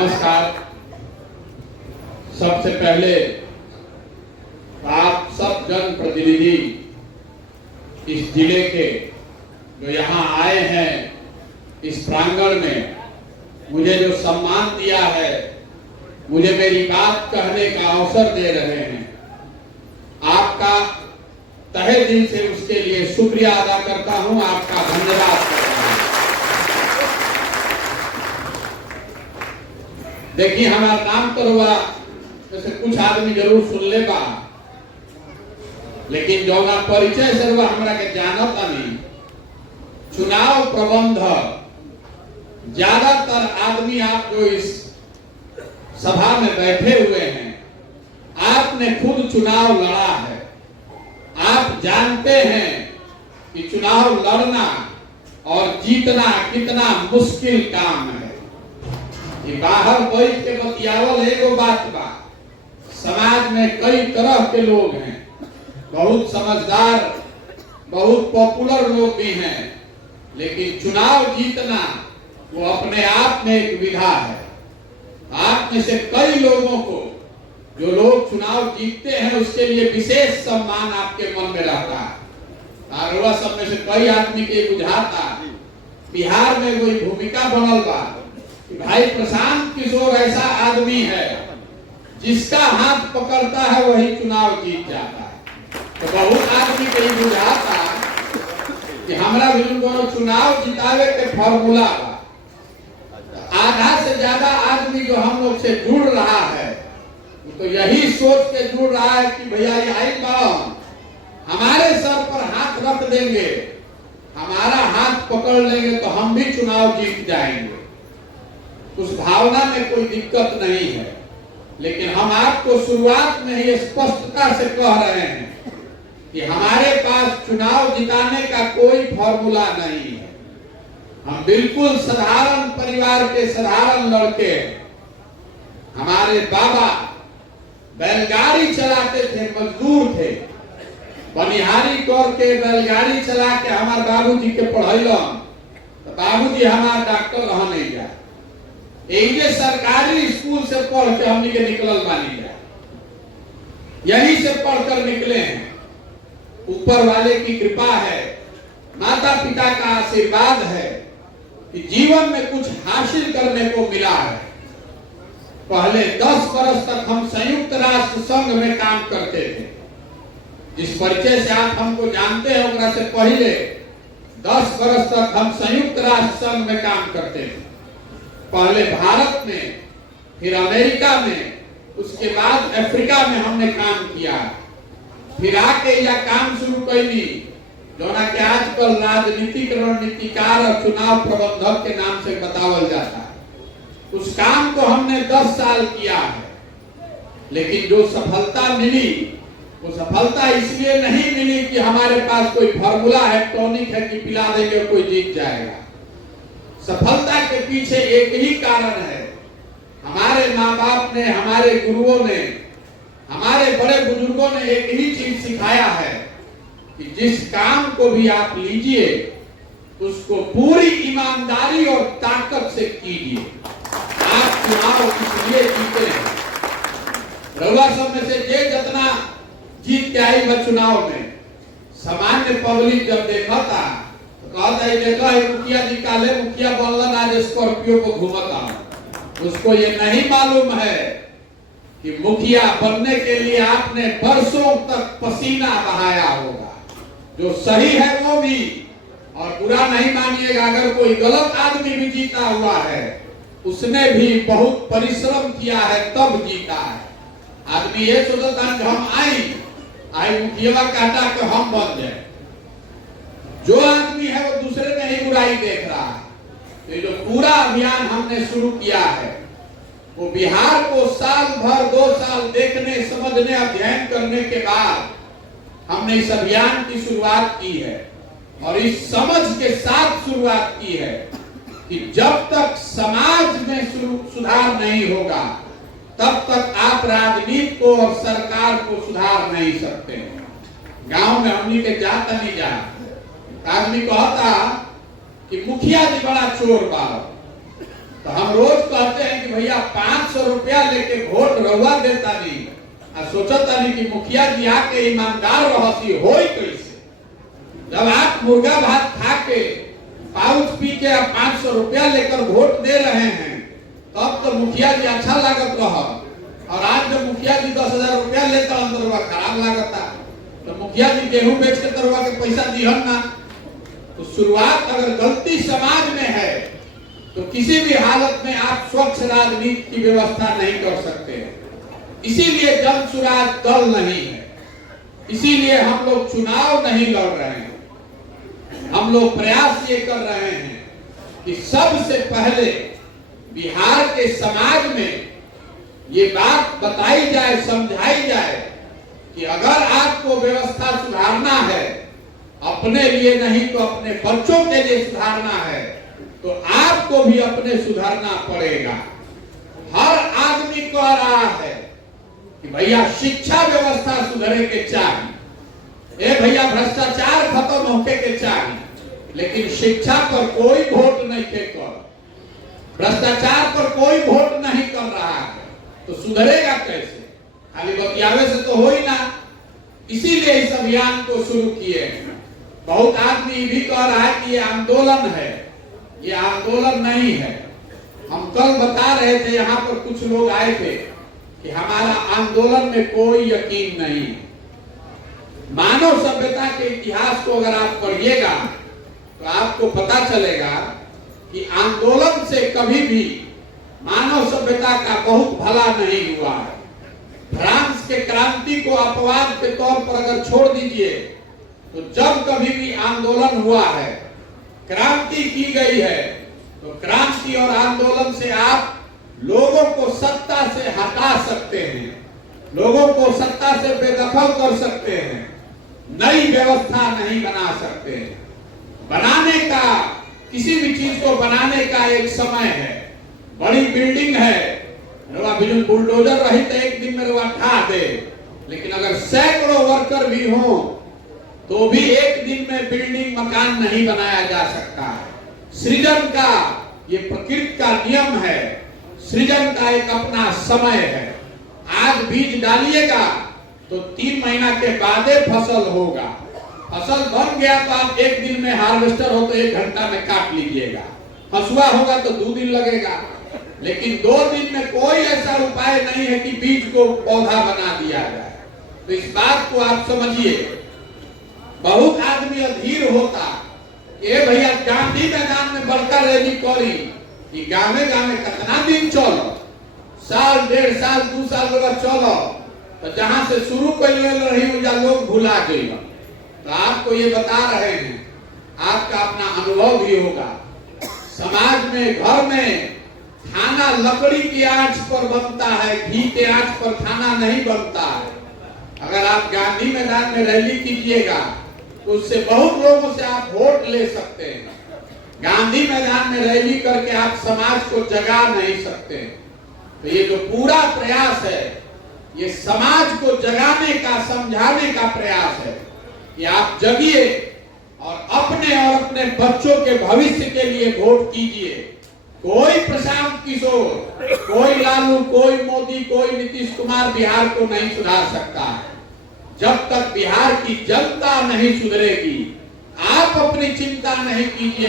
नमस्कार। सबसे पहले आप सब जनप्रतिनिधि इस जिले के जो यहाँ आए हैं, इस प्रांगण में मुझे जो सम्मान दिया है, मुझे मेरी बात कहने का अवसर दे रहे हैं, आपका तहे दिल से उसके लिए शुक्रिया अदा करता हूं, आपका धन्यवाद करता हूं। देखिए, हमारा नाम तो हुआ जैसे कुछ आदमी जरूर सुन ले बा, लेकिन जो ना परिचय से हुआ हमरा के जानता नहीं। चुनाव प्रबंधक ज्यादातर आदमी आप जो इस सभा में बैठे हुए हैं, आपने खुद चुनाव लड़ा है। आप जानते हैं कि चुनाव लड़ना और जीतना कितना मुश्किल काम है। ये बाहर बैठ के बतियावल एगो बात बा, समाज में कई तरह के लोग हैं, बहुत समझदार, बहुत पॉपुलर लोग भी हैं, लेकिन चुनाव जीतना वो अपने आप में एक विधा है। आप में से कई लोगों को, जो लोग चुनाव जीतते हैं, उसके लिए विशेष सम्मान आपके मन में रहता है। और सब में से कई आदमी के बुझाता बिहार में कोई भूमिका बनल बा कि भाई प्रशांत किशोर ऐसा आदमी है जिसका हाथ पकड़ता है वही चुनाव जीत जाता है। तो बहुत आदमी के बुझाता कि हमरा भी दोनों चुनाव जितावे के फॉर्मूला बा। आधा से ज्यादा आदमी जो हम लोग से जुड़ रहा है, तो यही सोच के जुड़ रहा है कि भैया ये आई बात हमारे सर पर हाथ रख देंगे, हमारा हाथ पकड़ लेंगे तो हम भी चुनाव जीत जाएंगे। उस भावना में कोई दिक्कत नहीं है, लेकिन हम आपको शुरुआत में ही स्पष्टता से कह रहे हैं कि हमारे पास चुनाव जिताने का कोई फॉर्मूला नहीं है। हम बिल्कुल साधारण परिवार के साधारण लड़के हैं। हमारे बाबा बैलगाड़ी चलाते थे, मजदूर थे, बनिहारी करके बैलगाड़ी चला के हमारे बाबूजी के पढ़ैलन, तो बाबूजी हमारे डॉक्टर रह नहीं जाए। एक सरकारी स्कूल से पढ़ के हमनी के निकलल बानी जाए, यही से पढ़कर निकले हैं। ऊपर वाले की कृपा है, माता पिता का आशीर्वाद है कि जीवन में कुछ हासिल करने को मिला है। पहले 10 वर्ष तक हम संयुक्त राष्ट्र संघ में काम करते थे। जिस परिचय से आप हमको जानते हैं, उनका से पहले 10 वर्ष तक हम संयुक्त राष्ट्र संघ में काम करते थे। पहले भारत में, फिर अमेरिका में, उसके बाद अफ्रीका में हमने काम किया। फिर आके यह काम शुरू कैली जोना के आजकल राजनीतिक रणनीतिकार और चुनाव प्रबंधक के नाम से बतावल जाता है। उस काम को हमने 10 साल किया है, लेकिन जो सफलता मिली, वो सफलता इसलिए नहीं मिली कि हमारे पास कोई फॉर्मूला है, टॉनिक है कि पिला देंगे कोई जीत जाएगा। सफलता के पीछे एक ही कारण है, हमारे माँ बाप ने, हमारे गुरुओं ने, हमारे बड़े बुजुर्गों ने एक ही चीज सिखाया है कि जिस काम को भी आप लीजिए उसको पूरी ईमानदारी और ताकत से कीजिए। आप चुनाव इसलिए जीते हैं। रउआ सब में से जे जितना जीत के आई बा चुनाव में, सामान्य पब्लिक जब देखा था तो कहता है देखा है मुखिया जी काले मुखिया बनलन, आज स्कॉर्पियो को घूमता। उसको ये नहीं मालूम है कि मुखिया बनने के लिए आपने वर्षों तक पसीना बहाया होगा। जो सही है वो भी, और बुरा नहीं मानिएगा अगर कोई गलत आदमी भी जीता हुआ है, उसने भी बहुत परिश्रम किया है तब जीता है। आदमी ये सोचता है कि हम आई मुखिया कहता कि हम बन जाए। जो आदमी है वो दूसरे में ही बुराई देख रहा है। तो ये जो पूरा अभियान हमने शुरू किया है, वो बिहार को साल भर 2 साल देखने, समझने, अध्ययन करने के बाद हमने इस अभियान की शुरुआत की है। और इस समझ के साथ शुरुआत की है कि जब तक समाज में सुधार नहीं होगा, तब तक आप राजनीति को और सरकार को सुधार नहीं सकते। गांव में हमनी के जाता नहीं जा, आदमी कहता कि मुखिया जी बड़ा चोर बा, तो हम रोज कहते हैं कि कि भैया 500 रुपया लेके वोट रहुआ देता नहीं आ सोचता नहीं कि मुखिया जी आके ईमानदार रहसी होई कैसे। जब आप मुर्गा भात खा के पाउच पी के आप 500 रुपया लेकर वोट दे रहे हैं तब तो मुखिया जी अच्छा लागत रहा, और आज जब मुखिया जी 10,000 रुपया लेता अंदर वह खराब लागता। तो मुखिया जी गेहूं बेच के तरवा के पैसा दिहन ना। तो शुरुआत अगर गलती समाज में है तो किसी भी हालत में आप स्वच्छ राजनीति की व्यवस्था नहीं कर सकते। इसीलिए जन सुराज दल नहीं है, इसीलिए हम लोग चुनाव नहीं लड़ रहे हैं। हम लोग प्रयास ये कर रहे हैं कि सबसे पहले बिहार के समाज में ये बात बताई जाए, समझाई जाए कि अगर आपको व्यवस्था सुधारना है, अपने लिए नहीं तो अपने बच्चों के लिए सुधारना है, तो आपको भी अपने सुधारना पड़ेगा। हर आदमी कह रहा है कि भैया शिक्षा व्यवस्था सुधरे के चाहिए, ए भैया भ्रष्टाचार खत्म होके के चाहिए, लेकिन शिक्षा पर कोई वोट नहीं कर, भ्रष्टाचार पर कोई वोट नहीं कर रहा है, तो सुधरेगा कैसे? खाली बतियावे से तो हो ही ना। इसीलिए इस अभियान को शुरू किए। बहुत आदमी भी कह रहा है कि ये आंदोलन है, ये आंदोलन नहीं है। हम कल बता रहे थे, यहाँ पर कुछ लोग आए थे कि हमारा आंदोलन में कोई यकीन नहीं है। मानव सभ्यता के इतिहास को अगर आप पढ़िएगा तो आपको पता चलेगा कि आंदोलन से कभी भी मानव सभ्यता का बहुत भला नहीं हुआ है। फ्रांस के क्रांति को अपवाद के तौर पर अगर छोड़ दीजिए तो जब कभी भी आंदोलन हुआ है, क्रांति की गई है, तो क्रांति और आंदोलन से आप लोगों को सत्ता से हटा सकते हैं, लोगों को सत्ता से बेदखल कर सकते हैं, नई व्यवस्था नहीं बना सकते। बनाने का, किसी भी चीज को बनाने का एक समय है। बड़ी बिल्डिंग है, बुलडोजर रही तो एक दिन में रुआ ढा दे, लेकिन अगर सैकड़ों वर्कर भी हो तो भी एक दिन में बिल्डिंग मकान नहीं बनाया जा सकता है। सृजन का ये प्रकृति का नियम है, सृजन का एक अपना समय है। आज बीज डालिएगा तो 3 महीना के बाद फसल होगा। फसल बन गया तो आप एक दिन में, हार्वेस्टर हो तो 1 घंटा में काट लीजिएगा, हसुआ होगा तो 2 दिन लगेगा, लेकिन 2 दिन में कोई ऐसा उपाय नहीं है कि बीज को पौधा बना दिया जाए। तो इस बात को आप समझिए। बहुत आदमी अधीर होता, ये भैया गांधी मैदान में बड़का रैली करी कि गाँव गाँव कितना दिन चलो, साल 1.5 साल 2 साल चलो, तो जहां से शुरू कर रही लोग भुला गई। तो आपको ये बता रहे हैं, आपका अपना अनुभव भी होगा। समाज में, घर में खाना लकड़ी की आंच पर बनता है, घी के आंच पर खाना नहीं बनता है। अगर आप गांधी मैदान में रैली कीजिएगा तो उससे बहुत लोगों से आप वोट ले सकते हैं। गांधी मैदान में रैली करके आप समाज को जगा नहीं सकते। तो ये जो पूरा प्रयास है, ये समाज को जगाने का, समझाने का प्रयास है कि आप जगिए और अपने बच्चों के भविष्य के लिए वोट कीजिए। कोई प्रशांत किशोर, कोई लालू, कोई मोदी, कोई नीतीश कुमार बिहार को नहीं सुधार सकता है। जब तक बिहार की जनता नहीं सुधरेगी, आप अपनी चिंता नहीं कीजिए।